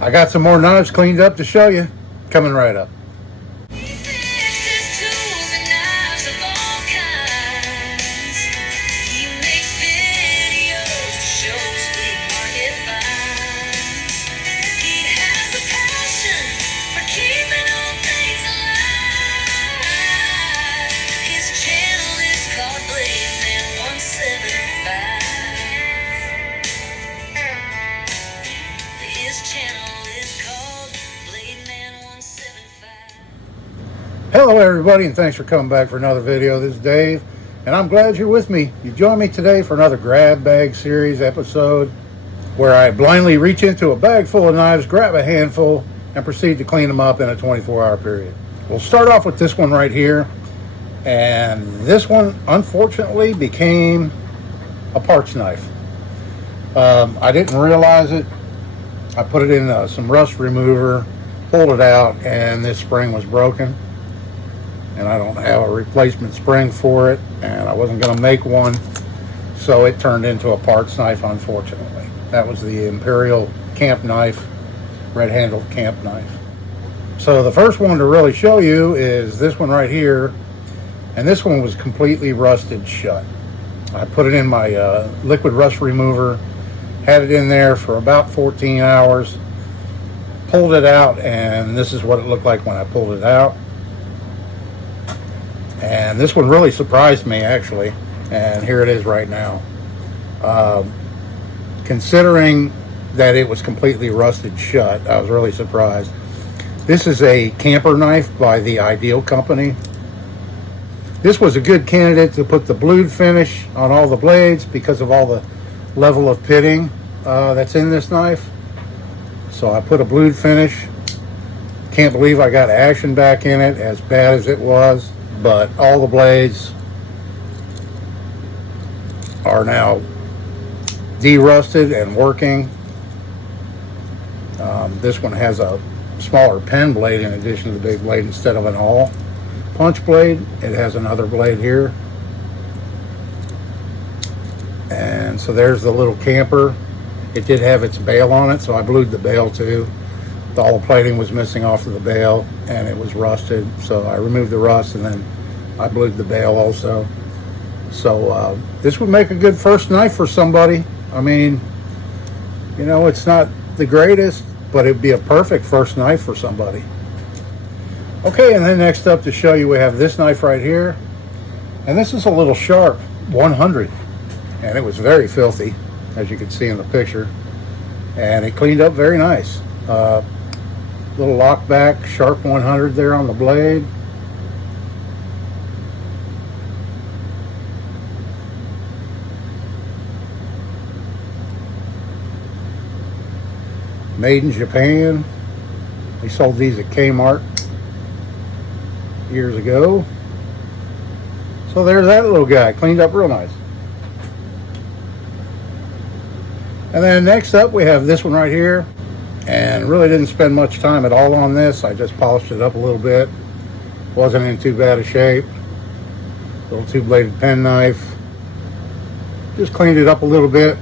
I got some more knives cleaned up to show you. Coming right up. Hello everybody, and thanks for coming back for another video. This is Dave, and I'm glad you're with me. You joined me today for another grab bag series episode where I blindly reach into a bag full of knives, grab a handful, and proceed to clean them up in a 24-hour period. We'll start off with this one right here, and this one unfortunately became a parts knife. I didn't realize it. I put it in some rust remover, pulled it out, and this spring was broken. And I don't have a replacement spring for it, and I wasn't going to make one, so it turned into a parts knife, unfortunately. That was the Imperial camp knife, red-handled camp knife. So the first one to really show you is this one right here, and this one was completely rusted shut. I put it in my liquid rust remover, had it in there for about 14 hours, pulled it out, and this is what it looked like when I pulled it out. And this one really surprised me, actually, and here it is right now. Considering that it was completely rusted shut, I was really surprised. This is a camper knife by the Ideal Company. This was a good candidate to put the blued finish on all the blades because of all the level of pitting that's in this knife. So I put a blued finish. Can't believe I got action back in it, as bad as it was. But all the blades are now de-rusted and working. This one has a smaller pen blade in addition to the big blade. Instead of an all punch blade, it has another blade here. And so there's the little camper. It did have its bail on it, so I blued the bail too. All the plating was missing off of the bail, and it was rusted, so I removed the rust, and then I blued the bail also. So this would make a good first knife for somebody. I mean, you know, it's not the greatest, but it'd be a perfect first knife for somebody. Okay, and then next up to show you, we have this knife right here, and this is a little sharp 100, and it was very filthy, as you can see in the picture, and it cleaned up very nice. Little lock back, sharp 100 there on the blade. Made in Japan. They sold these at Kmart years ago. So there's that little guy, cleaned up real nice. And then next up we have this one right here. And really didn't spend much time at all on this. I just polished it up a little bit. Wasn't in too bad a shape. Little two-bladed pen knife. Just cleaned it up a little bit.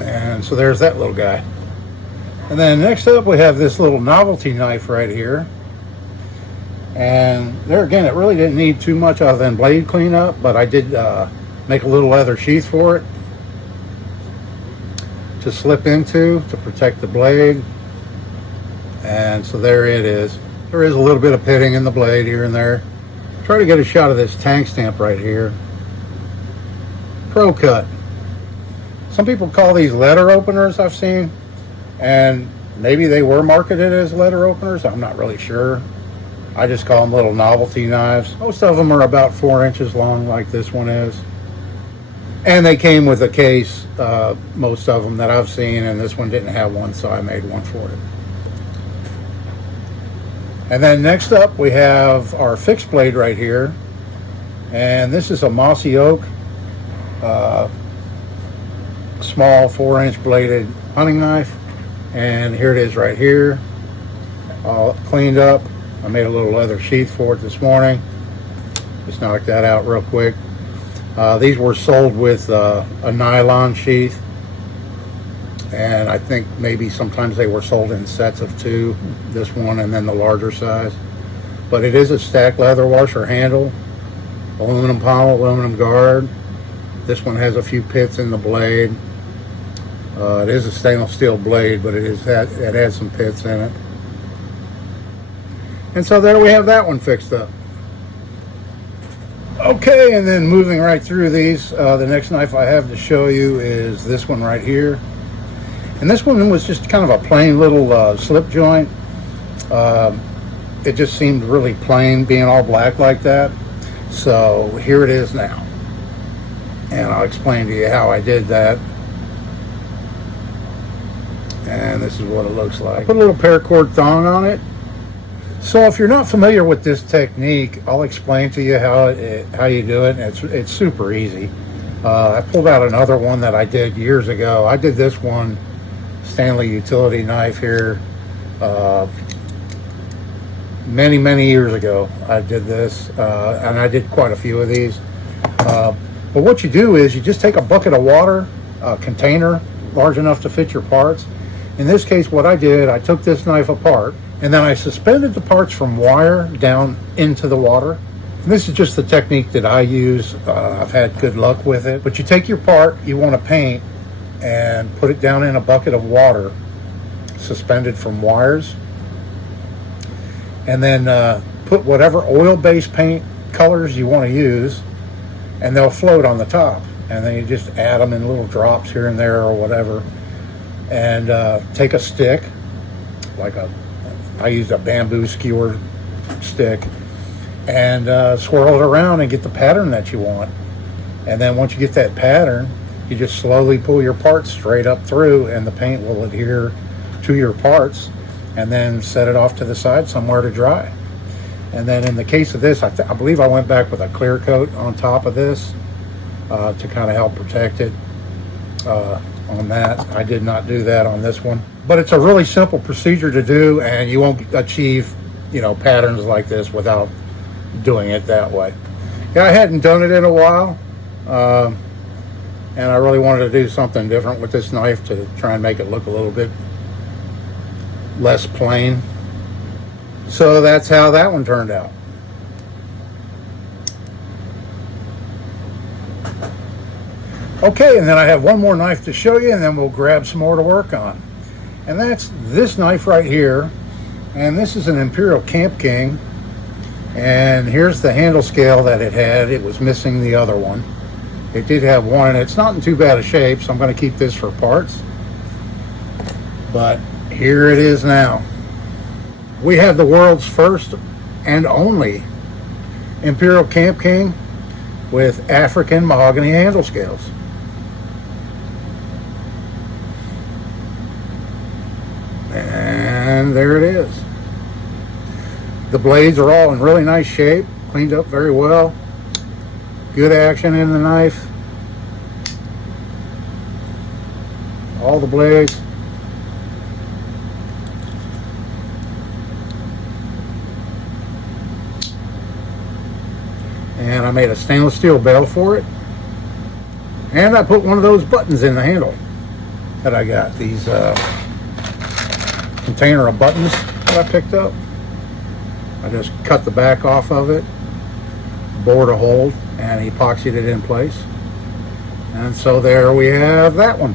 And so there's that little guy. And then next up we have this little novelty knife right here. And there again, it really didn't need too much other than blade cleanup, but I did make a little leather sheath for it to slip into to protect the blade. And so there it is. There is a little bit of pitting in the blade here and there. Try to get a shot of this tank stamp right here. Pro cut. Some people call these letter openers, I've seen, and maybe they were marketed as letter openers. I'm not really sure. I just call them little novelty knives. Most of them are about 4 inches long, like this one is. And they came with a case, most of them that I've seen, and this one didn't have one, so I made one for it. And then next up we have our fixed blade right here. And this is a mossy oak, small 4-inch bladed hunting knife. And here it is right here, all cleaned up. I made a little leather sheath for it this morning. Just knocked that out real quick. These were sold with a nylon sheath, And I think maybe sometimes they were sold in sets of two, this one and then the larger size. But it is a stacked leather washer handle, aluminum pommel, aluminum guard. This one has a few pits in the blade. It is a stainless steel blade, but it has some pits in it. And so there we have that one fixed up. Okay, and then moving right through these, the next knife I have to show you is this one right here. And this one was just kind of a plain little slip joint. It just seemed really plain being all black like that. So here it is now. And I'll explain to you how I did that. And this is what it looks like. Put a little paracord thong on it. So if you're not familiar with this technique, I'll explain to you how you do it. It's super easy. I pulled out another one that I did years ago. I did this one, Stanley utility knife here, many years ago. I did this, and I did quite a few of these. But what you do is you just take a bucket of water, a container large enough to fit your parts. In this case, what I did, I took this knife apart, and then I suspended the parts from wire down into the water. And this is just the technique that I use. I've had good luck with it. But you take your part you want to paint and put it down in a bucket of water suspended from wires, and then put whatever oil-based paint colors you want to use, and they'll float on the top. And then you just add them in little drops here and there or whatever, and take a stick, I used a bamboo skewer stick, and swirl it around and get the pattern that you want. And then once you get that pattern, you just slowly pull your parts straight up through, and the paint will adhere to your parts, and then set it off to the side somewhere to dry. And then in the case of this, I believe I went back with a clear coat on top of this to kind of help protect it on that. I did not do that on this one. But it's a really simple procedure to do, and you won't achieve, patterns like this without doing it that way. Yeah, I hadn't done it in a while, and I really wanted to do something different with this knife to try and make it look a little bit less plain. So that's how that one turned out. Okay, and then I have one more knife to show you, and then we'll grab some more to work on. And that's this knife right here. And this is an Imperial Camp King. And here's the handle scale that it had. It was missing the other one. It did have one, and it's not in too bad a shape, so I'm going to keep this for parts. But here it is now. We have the world's first and only Imperial Camp King with African mahogany handle scales. And there it is. The blades are all in really nice shape, cleaned up very well. Good action in the knife. All the blades. And I made a stainless steel bell for it. And I put one of those buttons in the handle that I got. These container of buttons that I picked up. I just cut the back off of it, bored a hole, and epoxied it in place. And so there we have that one.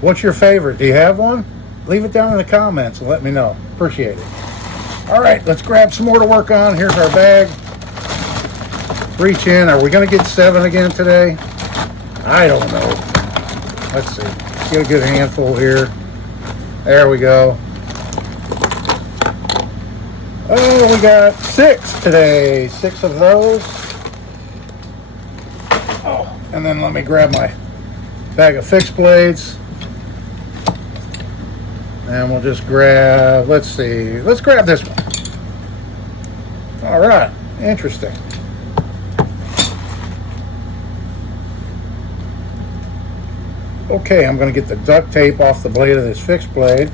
What's your favorite? Do you have one? Leave it down in the comments and let me know. Appreciate it. All right, let's grab some more to work on. Here's our bag. Reach in. Are we going to get 7 again today? I don't know. Let's see. Get a good handful here. There we go. Oh, we got 6 today. 6 of those. Oh, and then let me grab my bag of fixed blades. And we'll just grab, let's see. Let's grab this one. All right. Interesting. Okay, I'm going to get the duct tape off the blade of this fixed blade.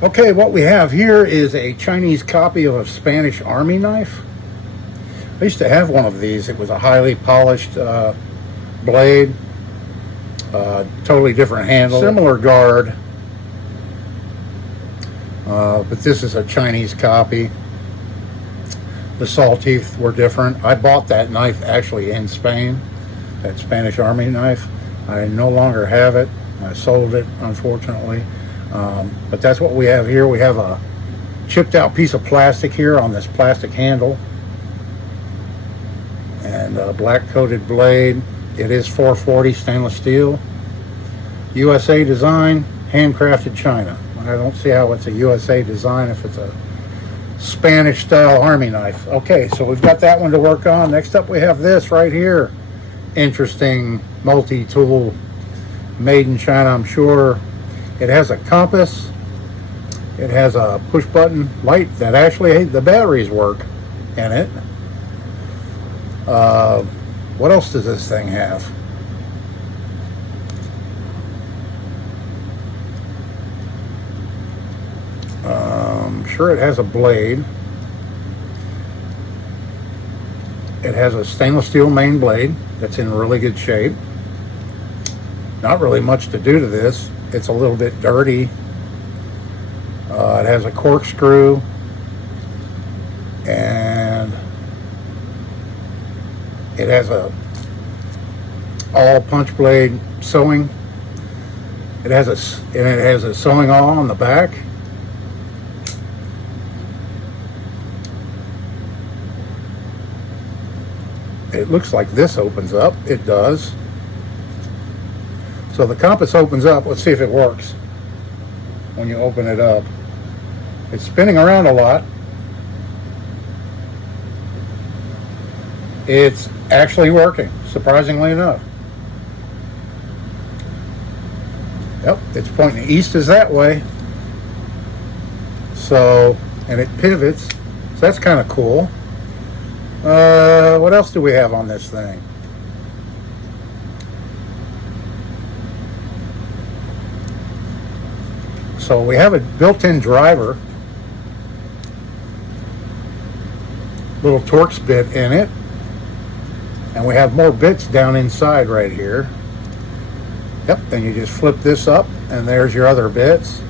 Okay, what we have here is a Chinese copy of a Spanish Army knife. I used to have one of these. It was a highly polished blade. Totally different handle, similar guard, but this is a Chinese copy. The saw teeth were different. I bought that knife actually in Spain, that Spanish Army knife. I no longer have it. I sold it, unfortunately. But that's what we have here. We have a chipped out piece of plastic here on this plastic handle, and a black coated blade. It is 440 stainless steel, USA design, handcrafted China. I don't see how it's a USA design if it's a Spanish style army knife. Okay, so we've got that one to work on. Next up we have this right here. Interesting multi-tool, made in China, I'm sure. It has a compass. It has a push button light that actually the batteries work in it. What else does this thing have? I'm sure it has a blade. It has a stainless steel main blade that's in really good shape. Not really much to do to this. It's a little bit dirty. It has a corkscrew, and it has a all punch blade sewing. It has a sewing awl on the back. It looks like this opens up. It does. So the compass opens up. Let's see if it works when you open it up. It's spinning around a lot. It's actually working, surprisingly enough. Yep, it's pointing east is that way. So, and it pivots. So that's kind of cool. What else do we have on this thing? So we have a built-in driver, little Torx bit in it, and we have more bits down inside right here. Yep, then you just flip this up and there's your other bits.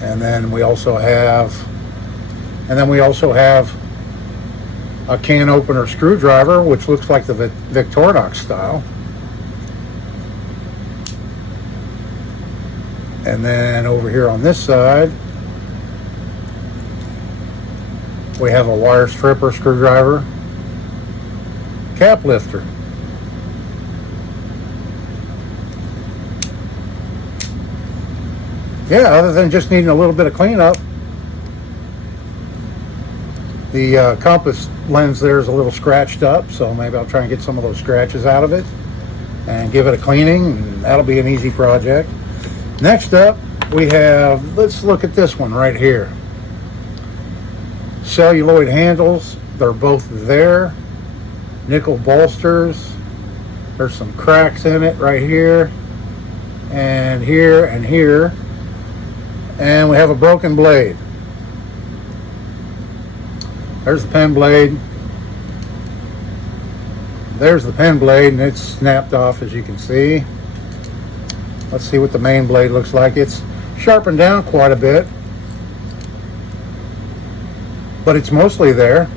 And then we also have a can opener screwdriver, which looks like the Victorinox style. And then over here on this side, we have a wire stripper screwdriver, cap lifter. Yeah, other than just needing a little bit of cleanup, the compass lens there is a little scratched up, so maybe I'll try and get some of those scratches out of it and give it a cleaning, and that'll be an easy project. Next up, we have, let's look at this one right here. Celluloid handles, they're both there. Nickel bolsters. There's some cracks in it right here, and here, and here. And we have a broken blade. There's the pen blade. There's the pen blade, and it's snapped off, as you can see. Let's see what the main blade looks like. It's sharpened down quite a bit, but it's mostly there.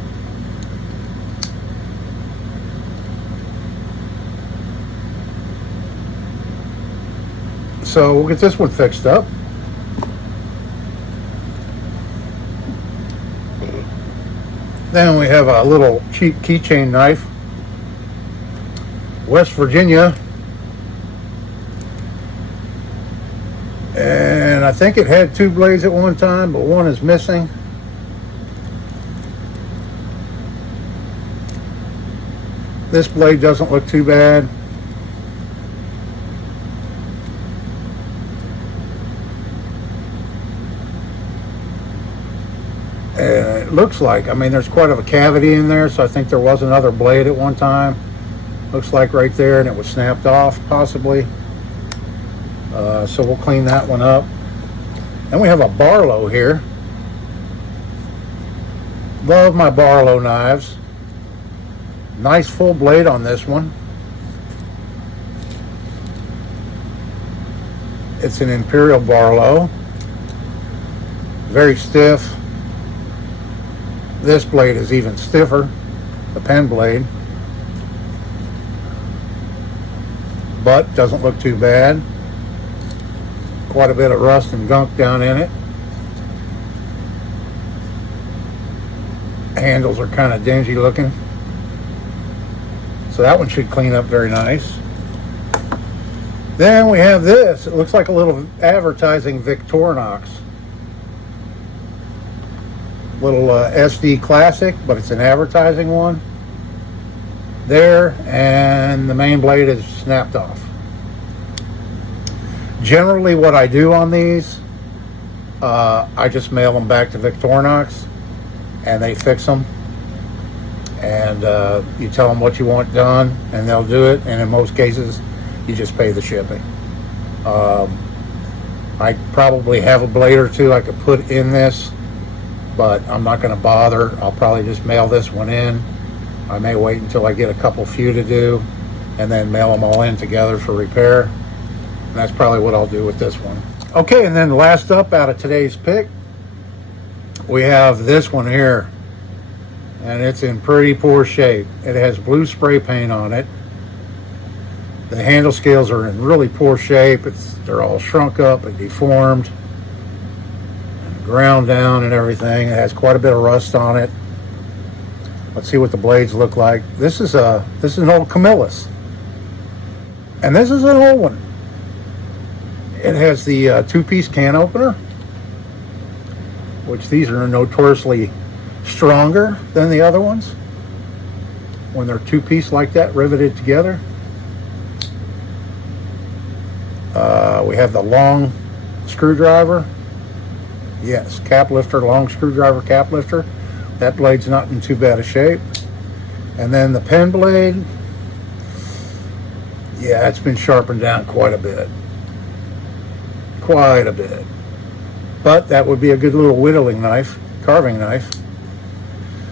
So we'll get this one fixed up. Then we have a little cheap keychain knife, West Virginia. And I think it had two blades at one time, but one is missing. This blade doesn't look too bad. And it looks like, I mean, there's quite of a cavity in there, so I think there was another blade at one time. Looks like right there, and it was snapped off, possibly. So we'll clean that one up. Then we have a Barlow here. Love my Barlow knives. Nice full blade on this one. It's an Imperial Barlow. Very stiff. This blade is even stiffer, the pen blade. But doesn't look too bad. Quite a bit of rust and gunk down in it. Handles are kind of dingy looking. So that one should clean up very nice. Then we have this. It looks like a little advertising Victorinox. Little SD Classic, but it's an advertising one. There, and the main blade is snapped off. Generally what I do on these, I just mail them back to Victorinox and they fix them. And you tell them what you want done and they'll do it, and in most cases you just pay the shipping. I probably have a blade or two I could put in this, but I'm not going to bother. I'll probably just mail this one in. I may wait until I get a couple few to do and then mail them all in together for repair. And that's probably what I'll do with this one. Okay, and then last up out of today's pick, we have this one here. And it's in pretty poor shape. It has blue spray paint on it. The handle scales are in really poor shape. They're all shrunk up and deformed and ground down and everything. It has quite a bit of rust on it. Let's see what the blades look like. This is an old Camillus, and this is an old one. It has the two-piece can opener, which these are notoriously stronger than the other ones when they're two-piece like that, riveted together. We have the long screwdriver. Yes, cap lifter, long screwdriver cap lifter. That blade's not in too bad a shape. And then the pen blade, yeah, it's been sharpened down quite a bit. Quite a bit. But that would be a good little whittling knife, carving knife.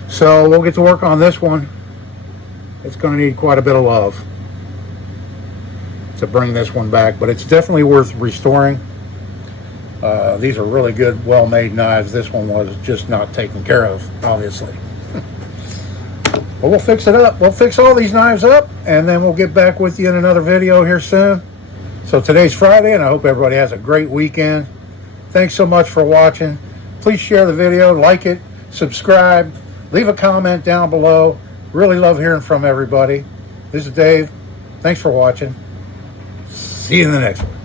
So we'll get to work on this one. It's going to need quite a bit of love to bring this one back, but it's definitely worth restoring. These are really good, well-made knives. This one was just not taken care of, obviously. But we'll fix it up. We'll fix all these knives up, and then we'll get back with you in another video here soon. So today's Friday, and I hope everybody has a great weekend. Thanks so much for watching. Please share the video, like it, subscribe, leave a comment down below. Really love hearing from everybody. This is Dave. Thanks for watching. See you in the next one.